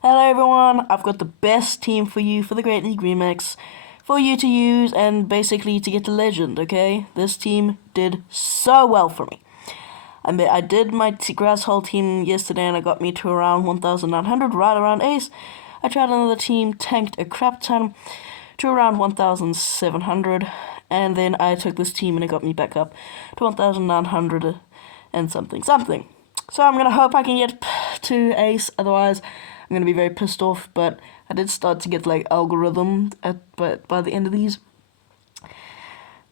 Hello everyone, I've got the best team for you for the Great League Remix for you to use and basically to get to legend, okay? This team did so well for me. I did my grass hull team yesterday and it got me to around 1,900, right around ace. I tried another team, tanked a crap ton to around 1,700, and then I took this team and it got me back up to 1,900 and something. So I'm gonna hope I can get to ace, otherwise I'm gonna be very pissed off. But I did start to get like algorithm by the end of these.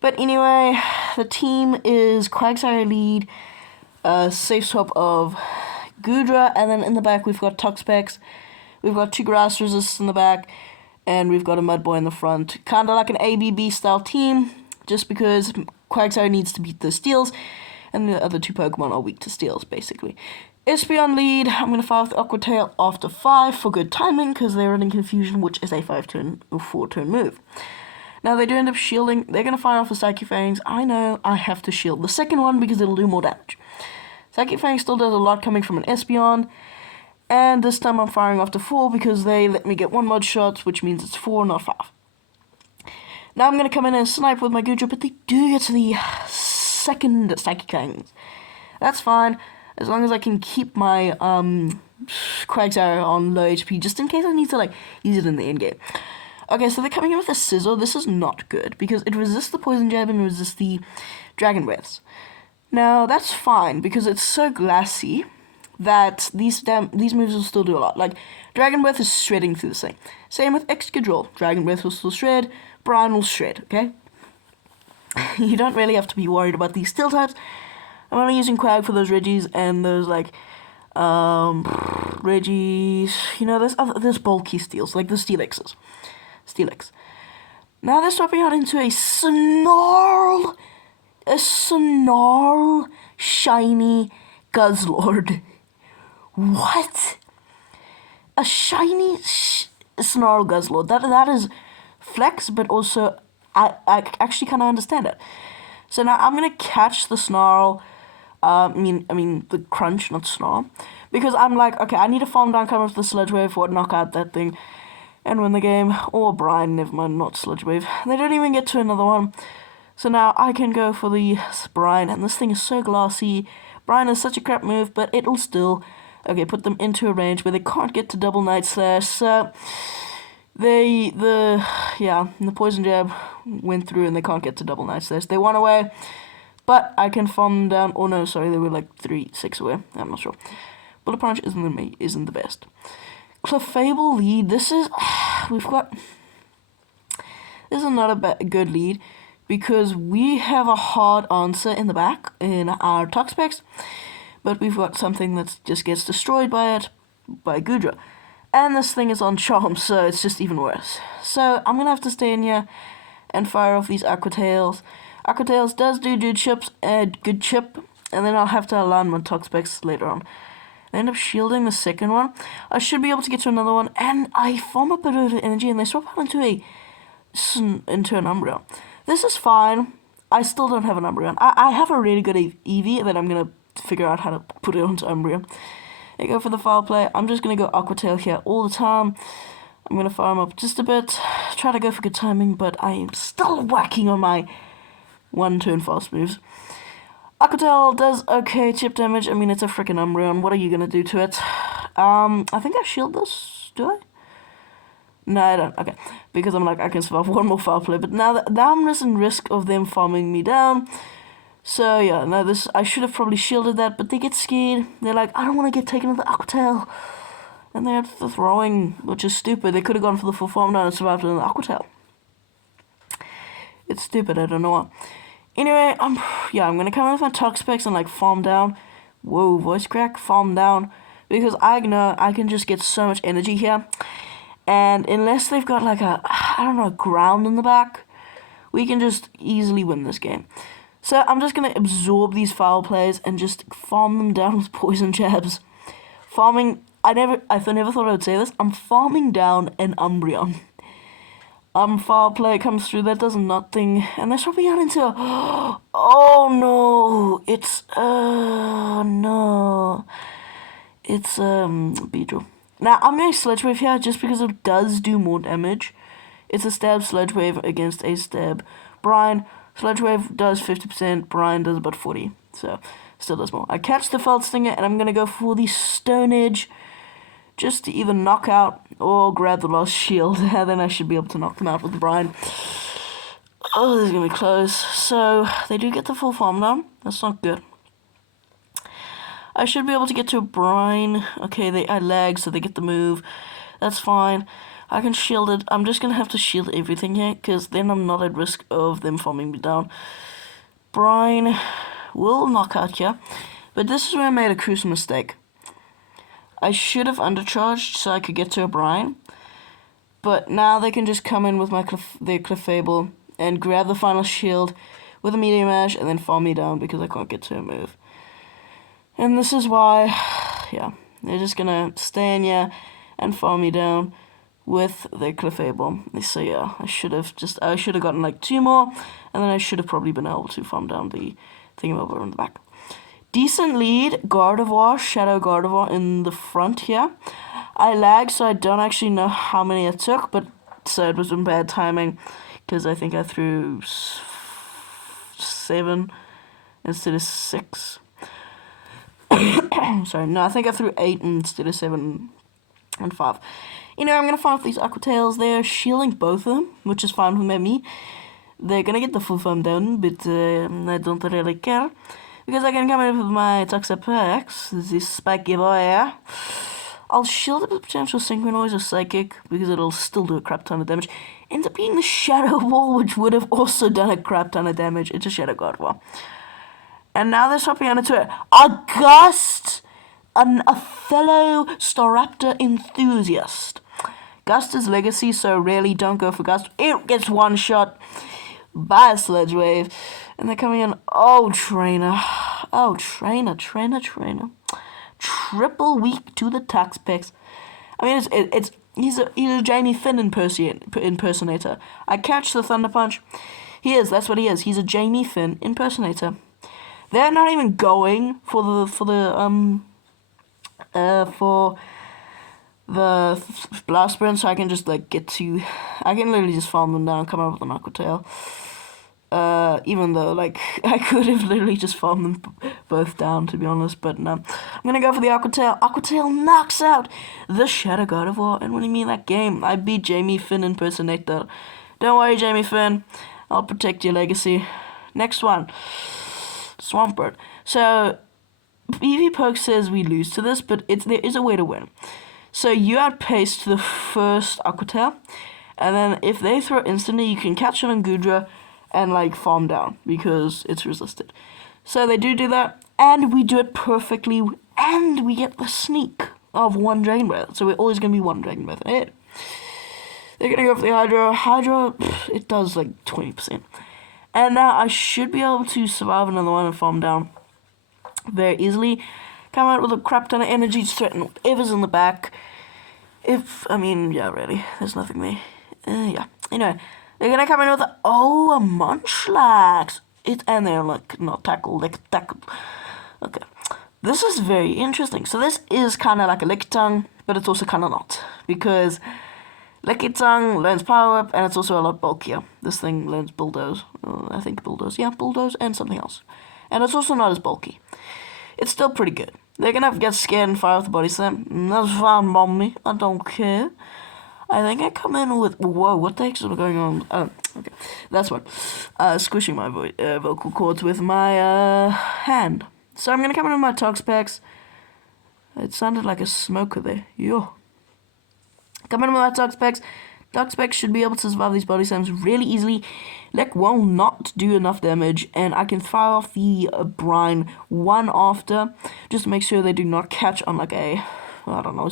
But anyway, the team is Quagsire lead, safe swap of Gudra, and then in the back we've got Tuxpex, we've got 2 grass resists in the back, and we've got a Mudboy in the front. Kinda like an ABB style team, just because Quagsire needs to beat the steals, and the other 2 Pokemon are weak to steals, basically. Espeon lead, I'm going to fire with Aqua Tail after 5 for good timing, because they're running Confusion, which is a 5-turn or 4-turn move. Now, they do end up shielding. They're going to fire off a Psychic Fangs. I know I have to shield the second one because it'll do more damage. Psychic Fangs still does a lot coming from an Espeon, and this time I'm firing after 4 because they let me get 1 Mud Shot, which means it's 4, not 5. Now I'm going to come in and snipe with my Gudra, but they do get to the second Psychic Fangs. That's fine, as long as I can keep my Quagsire on low HP, just in case I need to like use it in the end game. Okay, so they're coming in with a Scissor. This is not good, because it resists the Poison Jab and resists the Dragon Breaths. Now, that's fine, because it's so glassy that these moves will still do a lot. Like, Dragon Breath is shredding through this thing. Same with Excadrill. Dragon Breath will still shred, Brian will shred, okay? You don't really have to be worried about these steel types. I'm only using Quag for those Reggies and those, like, Reggies, you know, there's bulky steals, like the Steelixes. Steelix. Now they're swapping out into a Snarl shiny Guzzlord. What? A shiny Snarl Guzzlord. That is flex, but also I actually kind of understand it. So now I'm gonna catch the Snarl. I mean the Crunch, not Snarl, because I'm like, okay, I need to farm down cover with the Sludge Wave for knock out that thing and win the game. Or Brian, never mind, not Sludge Wave. They don't even get to another one. So now I can go for the Brian, and this thing is so glassy. Brian is such a crap move, but it'll still, okay, put them into a range where they can't get to double Night Slash. So the Poison Jab went through and they can't get to double Night Slash. They won away, but I can farm them down. Oh no, sorry, they were like 3-6 away. I'm not sure. Bullet Punch isn't the best. Clefable lead. This is not a good lead, because we have a hard answer in the back in our Tuxpex, but we've got something that just gets destroyed by Gudra. And this thing is on Charm, so it's just even worse. So I'm going to have to stay in here and fire off these Aqua Tails. Aqua Tails does do good chip, and then I'll have to align my Tuxpex later on. I end up shielding the second one. I should be able to get to another one, and I farm up a bit of energy, and they swap out into an Umbreon. This is fine. I still don't have an Umbreon. I have a really good Eevee that I'm going to figure out how to put it onto Umbreon. I go for the foul play. I'm just going to go Aqua Tail here all the time. I'm going to farm up just a bit, try to go for good timing, but I am still whacking on my 1-turn fast moves. Aqua Tail does okay chip damage. I mean, it's a freaking Umbreon. What are you going to do to it? I think I shield this. Do I? No, I don't. Okay. Because I'm like, I can survive one more foul play. But now I'm just in risk of them farming me down. So, yeah. No, I should have probably shielded that. But they get scared. They're like, I don't want to get taken with the Aqua Tail. And they're throwing, which is stupid. They could have gone for the full farm down and survived with an Aqua Tail. It's stupid. I don't know why. Anyway, I'm going to come in with my Tuxpex and, like, farm down. Whoa, voice crack. Farm down. Because I know I can just get so much energy here. And unless they've got, like, ground in the back, we can just easily win this game. So I'm just going to absorb these foul plays and just farm them down with Poison Jabs. Farming, I never thought I would say this, I'm farming down an Umbreon. Foul play comes through, that does nothing, and they're swapping out into oh no, it's Beedrill. Now, I'm going Sludge Wave here just because it does do more damage. It's a stab Sludge Wave against a stab Brine. Sludge Wave does 50%, Brine does about 40%, so still does more. I catch the Felt Stinger, and I'm going to go for the Stone Edge just to either knock out or grab the last shield, and then I should be able to knock them out with the Brine. Oh, this is going to be close. So, they do get the full farm down. That's not good. I should be able to get to a Brine. Okay, I lag, so they get the move. That's fine. I can shield it. I'm just going to have to shield everything here, because then I'm not at risk of them farming me down. Brine will knock out here. But this is where I made a crucial mistake. I should have undercharged so I could get to a Brine. But now they can just come in with their Clefable and grab the final shield with a Meteor Mash and then farm me down because I can't get to a move. And this is why, yeah, they're just gonna stay in here and farm me down with their Clefable. So yeah, I should have gotten like 2 more, and then I should have probably been able to farm down the thingamabob in the back. Decent lead, Gardevoir, Shadow Gardevoir in the front here. I lagged, so I don't actually know how many I took, but so it was in bad timing because I think I threw 7 instead of 6. Sorry, no, I think I threw 8 instead of 7 and 5. You know, I'm going to fight with these Aqua Tails. They're shielding both of them, which is fine with me. They're going to get the full farm down, but I don't really care. Because I can come in with my Toxapex, this spiky boy here. I'll shield it with potential Synchronoise or Psychic, because it'll still do a crap ton of damage. Ends up being the Shadow Ball, which would have also done a crap ton of damage. It's a Shadow Gardevoir. And now they're swapping out into a Gust, a fellow Staraptor enthusiast. Gust is legacy, so really don't go for Gust. It gets one shot by a Sludge Wave. And they're coming in, oh, Trainer. Oh, Trainer. Triple weak to the Toxapex. I mean, he's a Jamie Finn impersonator. I catch the Thunder Punch. That's what he is. He's a Jamie Finn impersonator. They're not even going for the Blast Sprint, so I can just like I can literally just farm them down and come up with an Aqua Tail. Even though like I could have literally just farmed them both down, to be honest, but no. I'm gonna go for the Aqua Tail. Aqua Tail knocks out the Shadow Gardevoir, and winning me that game. I beat Jamie Finn impersonator. Don't worry, Jamie Finn. I'll protect your legacy. Next one. Swampert. So, PV Poke says we lose to this, but there is a way to win. So, you outpace to the first Aqua Tail, and then if they throw instantly, you can catch it on Goodra and, like, farm down, because it's resisted. So, they do that, and we do it perfectly, and we get the sneak of 1 Dragon Breath. So, we're always going to be 1 Dragon Breath ahead. They're going to go for the Hydro. Hydro, it does, like, 20%. And now I should be able to survive another one and farm down very easily. Come out with a crap ton of energy to threaten whatever's in the back. Yeah, really, there's nothing there. Yeah, anyway, they're gonna come in with a Munchlax. And they're like, not tackled, like tackled. Okay, this is very interesting. So this is kind of like a Lickitung, but it's also kind of not. Because Lickitung learns Power Whip, and it's also a lot bulkier. This thing learns Bulldoze. I think Bulldoze. Yeah, Bulldoze and something else. And it's also not as bulky. It's still pretty good. They're going to get scared and fire with the Body Slam. That's fine, mommy. I don't care. I think I come in with... Whoa, what the heck is going on? Oh, okay. That's what. Squishing my vocal cords with my hand. So I'm going to come in with my Toxapex. It sounded like a smoker there. Yo. Come in with my Toxapex. Toxapex should be able to survive these Body Slams really easily. Lek will not do enough damage, and I can fire off the Brine one after, just to make sure they do not catch on like a, I don't know,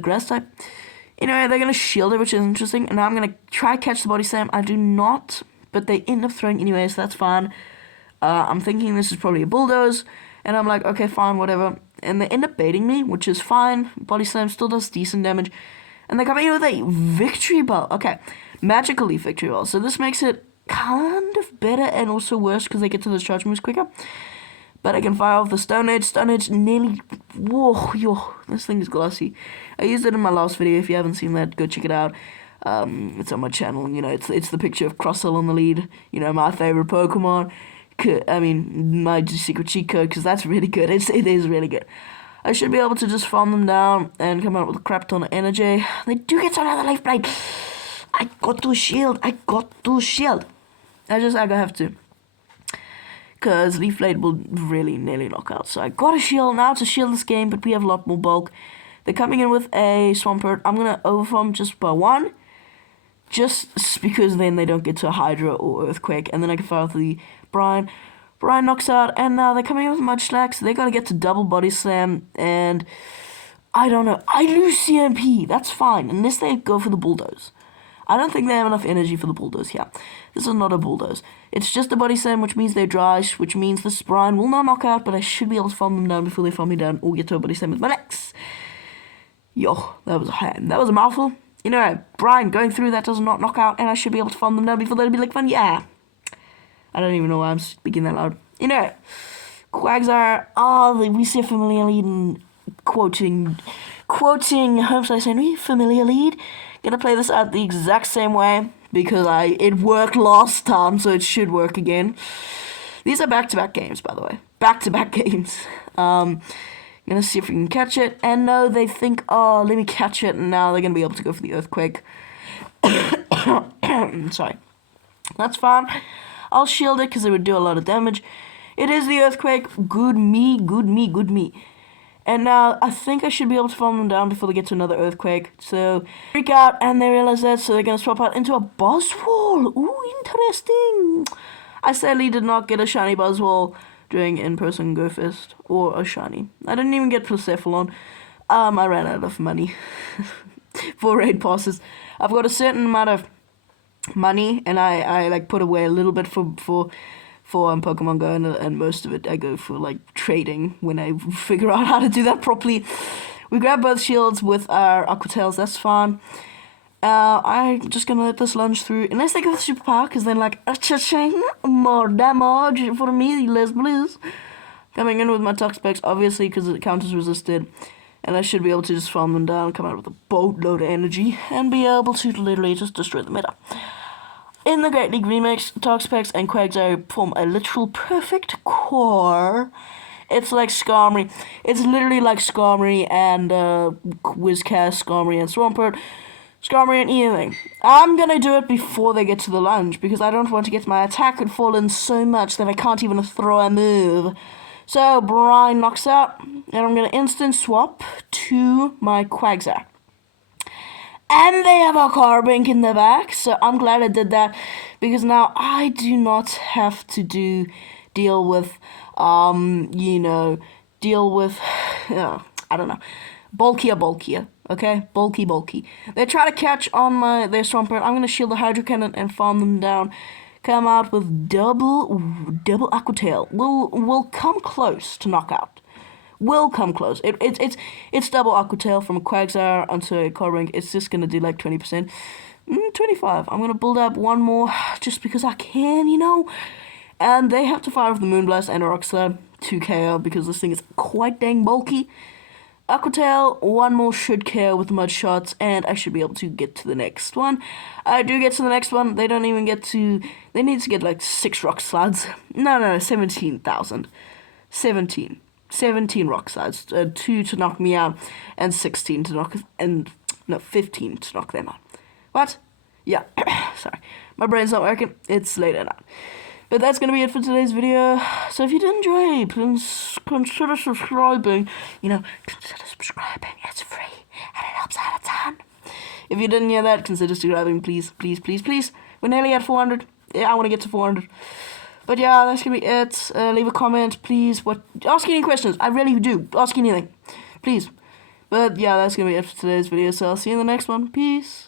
grass type. Anyway, they're going to shield it, which is interesting, and now I'm going to try catch the Body Slam. I do not, but they end up throwing anyway, so that's fine. I'm thinking this is probably a Bulldoze, and I'm like, okay, fine, whatever. And they end up baiting me, which is fine. Body Slam still does decent damage. And they come in with a Victory Bell. Okay, Magical Leaf Victory Bell. So this makes it kind of better and also worse because they get to those charge moves quicker. But I can fire off the Stone Age. Stone Age nearly... Whoa, yo, this thing is glossy. I used it in my last video. If you haven't seen that, go check it out. It's on my channel. You know, it's the picture of Crosshill on the lead. You know, my favorite Pokemon. I mean, my secret cheat code, because that's really good. It is really good. I should be able to just farm them down and come out with a crap ton of energy. They do get another life blade. I got to shield. I have to. Because Leaf Blade will really nearly knock out. So I got a shield now to shield this game, but we have a lot more bulk. They're coming in with a Swampert. I'm going to overfarm just by one. Just because then they don't get to a Hydra or Earthquake. And then I can fire off the Brian. Brian knocks out, and now they're coming in with Mudslack, so they gotta get to double Body Slam, and I don't know. I lose CMP. That's fine, unless they go for the Bulldoze. I don't think they have enough energy for the Bulldoze here. This is not a Bulldoze. It's just a Body Slam, which means they're dry, which means this Brian will not knock out, but I should be able to farm them down before they farm me down, or get to a Body Slam with my legs. Yo, that was a hand. That was a mouthful. You know, Brian going through that does not knock out, and I should be able to farm them down before they'll be like fun. Yeah. I don't even know why I'm speaking that loud. You know, Quagsire, we see a familiar lead and quoting Homeslice Henry, familiar lead. Gonna play this out the exact same way because it worked last time, so it should work again. These are back-to-back games, by the way. Back-to-back games. Gonna see if we can catch it. And no, they think, oh, let me catch it, and now they're gonna be able to go for the Earthquake. Sorry. That's fine. I'll shield it because it would do a lot of damage. It is the Earthquake. Good me. And now I think I should be able to farm them down before they get to another Earthquake. So freak out and they realize that, so they're going to swap out into a Buzzwole. Ooh, interesting. I sadly did not get a shiny Buzzwole during in-person Go Fest or a shiny. I didn't even get Persephone. I ran out of money for raid passes. I've got a certain amount of money, and I like put away a little bit for Pokemon Go, and most of it I go for like trading when I figure out how to do that properly. We grab both shields with our Aqua Tails, that's fine. I'm just gonna let this lunge through, unless they go with superpower, because then like cha-ching, more damage for me, less blues. Coming in with my Toxapex, obviously, because it counters resisted. And I should be able to just farm them down, come out with a boatload of energy, and be able to literally just destroy the meta. In the Great League Remix, Toxapex and Quagsire form a literal perfect core. It's like Skarmory. It's literally like Skarmory and Whiscash, Skarmory and Swampert, Skarmory and anything. I'm gonna do it before they get to the lunge, because I don't want to get my attack and fall in so much that I can't even throw a move. So, Brian knocks out, and I'm going to instant swap to my Quagsire. And they have a Carbink in the back, so I'm glad I did that, because now I do not have to deal with, I don't know, bulkier, okay? Bulky. They try to catch on their Swampert. I'm going to shield the Hydro Cannon and farm them down. Come out with double Aqua Tail. Will come close to knockout. Will come close. It's double Aqua Tail from a Quagsire onto a Carbink. It's just gonna do like 20%, 25. I'm gonna build up one more just because I can, you know. And they have to fire off the Moonblast and a Rock Slide to KO because this thing is quite dang bulky. Aqua Tail, one more should KO with the Mud Shots, and I should be able to get to the next one. I do get to the next one. They don't even get to... They need to get like 6 Rock Slides. No, 17,000. 17 Rock Slides. 2 to knock me out, and 16 to knock... And... No, 15 to knock them out. What? Yeah, sorry. My brain's not working. It's later now. But that's going to be it for today's video. So if you did enjoy, please consider subscribing. You know, consider subscribing. It's free. And it helps out a ton. If you didn't hear that, consider subscribing. Please. We're nearly at 400. Yeah, I want to get to 400. But yeah, that's going to be it. Leave a comment, please. Ask any questions. I really do. Ask anything. Please. But yeah, that's going to be it for today's video. So I'll see you in the next one. Peace.